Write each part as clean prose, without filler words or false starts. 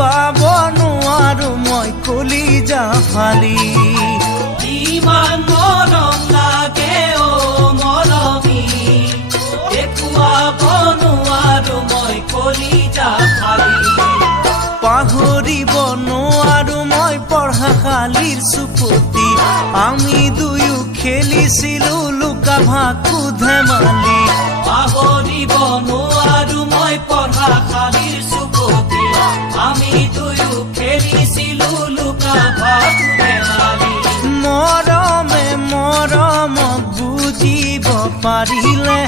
দেখুৱাব নোৱাৰো মই কলিজা ফালি। ইমান মৰম লাগে অ' মৰমী, দেখুৱাব নোৱাৰো মই কলিজা ফালি। পাহৰিব নোৱাৰো মই পঢ়াশালীৰ চুপতি, আমি দুয়ো খেলিছিলো লুকা ভাকু ধেমালি। পাহৰিব নোৱাৰো মই পঢ়াশালীৰ চুপতি, আমি দুয়ো খেলিছিলো লুকা ভাকু ধেমালি। মৰমে মৰমক বুজিব পাৰিলে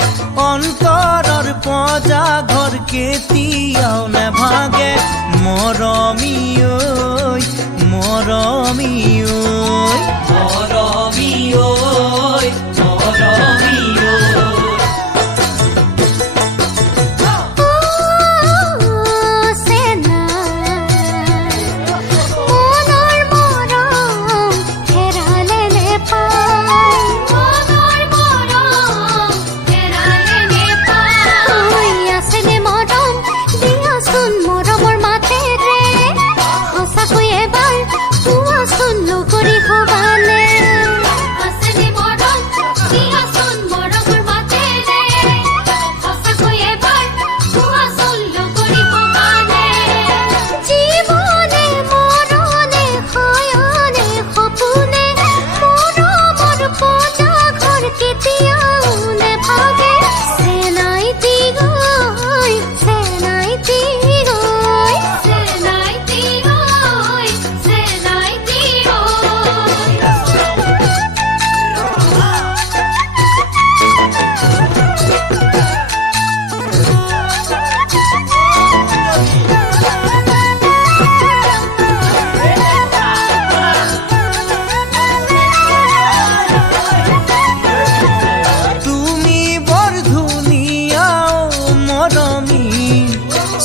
অন্তৰৰ পজা ঘৰ কেতিয়াও নেভাগে। মৰমী ঐ মৰমী ঐ মৰমী ঐ মৰমী ঐ।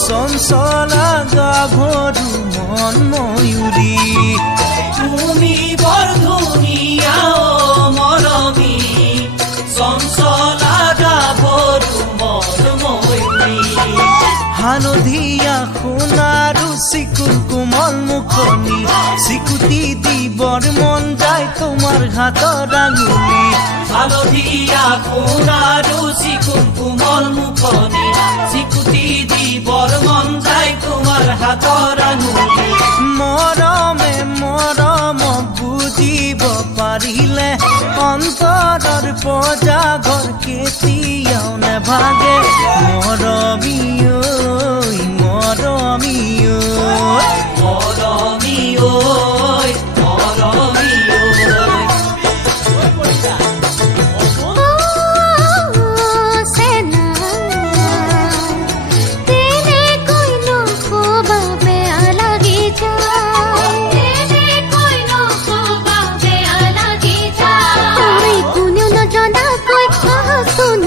চঞ্চলা গাভৰু মন ময়ূৰী, তুমি বৰ ধুনীয়া অ' মৰমী, চঞ্চলা গাভৰু মন ময়ূৰী। হালধীয়া সোণাৰু চিকুণ কোমল মুখনি, চিকুটি দিবৰ মন যায় তোমাৰ হাতৰ আঙুলি। হালধীয়া সোণাৰু চিকুণ কোমল মুখনি, চিকুটি দিবৰ মন যায় তোমাৰ হাতৰ আঙুলি। মৰমে মৰমক বুজিব পাৰিলে অন্তৰৰ পজা ঘৰ কেতিয়াও নেভাগে। মৰমী ঐ মৰমী ঐ মৰমী ঐ মৰমী ঐ। सुन